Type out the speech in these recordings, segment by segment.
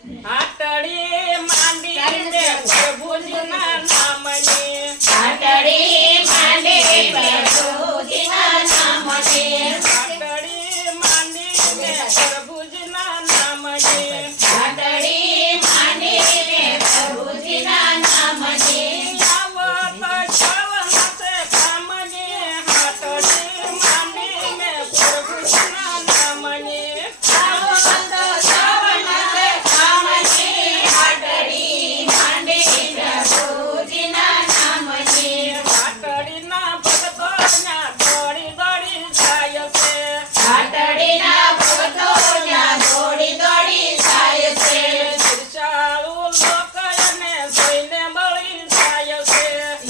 હાટડી માંડીને પ્રભુજીના નામને હાટડી માંડીને પ્રભુજીના નામને હાટડી માંડીને પ્રભુજીના નામને હાટડી માંડીને પ્રભુજીના નામને આવત શ્રવણસે કામને હાટડી માંડીને પ્રભુજીના નામને આવો તો શ્રવણસે કામને હાટડી માંડીને પ્રભુજીના નામને હાટડીના ભક્તોના દોડી દોડી જાય છે હાટડીના ભક્તો ત્યાં દોડી દોડી જાય છે ઈર્ષાળુ લોક એને જોઈને બળી જાય છે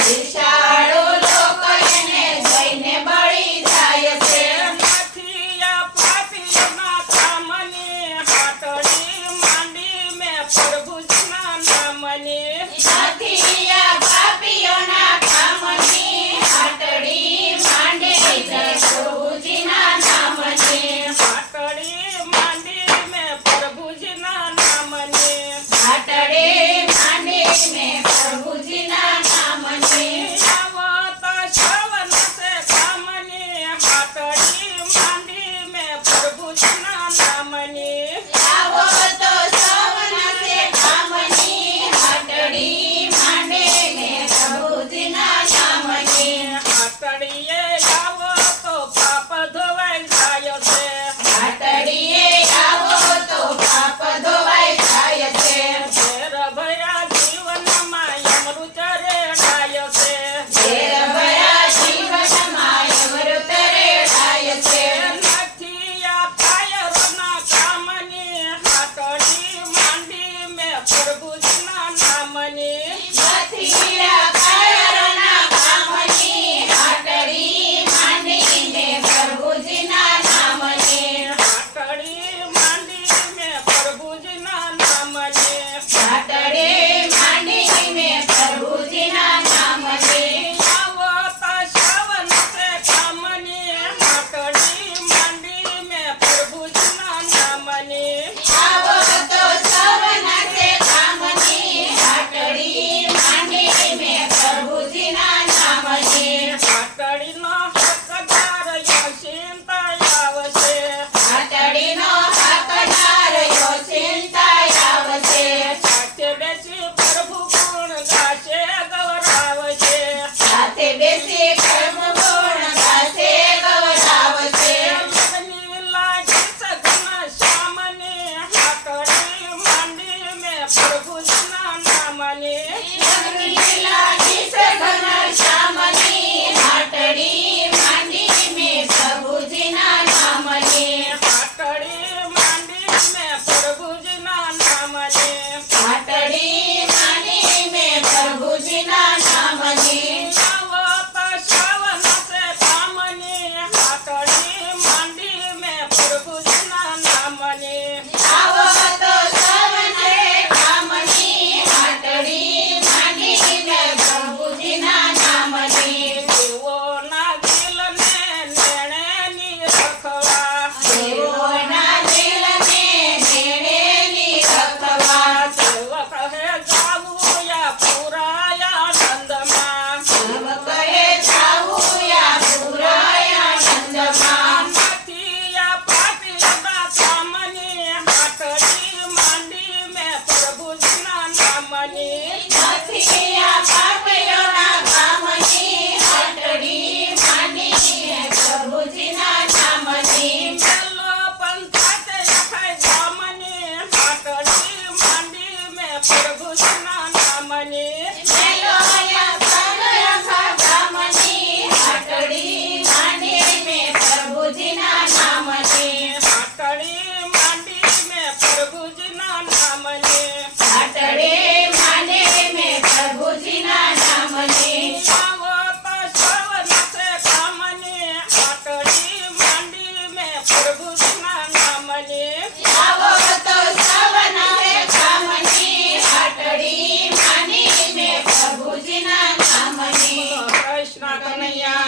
ઈર્ષાળુ લોકો એને જોઈને બળી જાય છે નથી આ પાપીઓના કામની હાટડી માંડી મેં પ્રભુજીના નામની નથી આ પાપીઓના કામની હાટડી માંડીને પ્રભુજીના નામની હાટડી માંડી મેં પ્રભુજીના નામની હાટડી માંડીને પ્રભુજીના નામની આવત શ્રવણસે કામની હાટડી માંડી મેં પ્રભુજીના નામની આવો તો સવનસે કામની હાટડી માંડીને પ્રભુજીના નામની હાટડીએ આવો તો પાપ ધોવાઈ જાય છે હાટડીએ આવો તો પાપ ધોવાઈ જાય છે ઘેર ભયા જીવનમાં અમૃત રેડાય છે ઘેર ભયા જીવનમાં અમૃત રેડાય છે નથી આ કાયરોના કામની હાટડી માંડી મેં પ્રભુજીના નામની નથી આ કાયરના કામની હાટડી માંડીને પ્રભુજીના નામની હાટડી માંડી મેં પ્રભુજીના નામની હાટડી માંડીને પ્રભુજીના નામની આવત શ્રવણસે કામની હાટડી માંડી મેં પ્રભુજીના નામની આવો તો સવનસે કામની હાટડી માંડીને પ્રભુજીના નામની હાટડીનો હકદાર યશિંતા આવશે હાટડીનો હકદાર યોચિંતા આવશે સાથે બેસી પ્રભુ ગુણ ગાશે ગૌરાવશે સાથે બેસી કર્મ ગુણ ગાશે ગૌરાવશે લગ્ની લાગી સગન શ્યામની હાટડી માંડી મેં પ્રભુજીના નામની લગ્ની લાગી સઘન શ્યામની હાટડી માંડીને પ્રભુજીના નામની હાટડી માંડી મેં પ્રભુજીના નામની હાટડી માંડીને પ્રભુજીના નામની આવત શ્રવણસે કામની હાટડી માંડી મેં પ્રભુજીના નામની આવો તો સવનસે કામની હાટડી માંડીને પ્રભુજીના નામની દેવોના દિલને નેણેની રખવા દેવોના દિલને નેણેની રખવા દેવ કહે જાવું યા પુરાયા નંદમાં સવ કહે જાવું યા પુરાયા નંદમાં નથી આ પાપીના કામની હાટડી માંડી મેં પ્રભુજીના નામની નથી આ પાપીઓના કામની હાટડી માંડીને પ્રભુજીના નામની ચલો પંથાતે અખાય જામની હાટડી માંડી મેં પ્રભુજીના નામની મેલોયા પાલયા કામની હાટડી માંડીને પ્રભુજીના નામની હાટડી માંડી મેં પ્રભુજીના નામની હાટડી માંડીને પ્રભુજીના નામની આવત શ્રવણસે કામની હાટડી માંડી મેં પ્રભુજીના નામની આવો તો સવનસે કામની હાટડી માંડીને પ્રભુજીના નામની કૃષ્ણ કનૈયા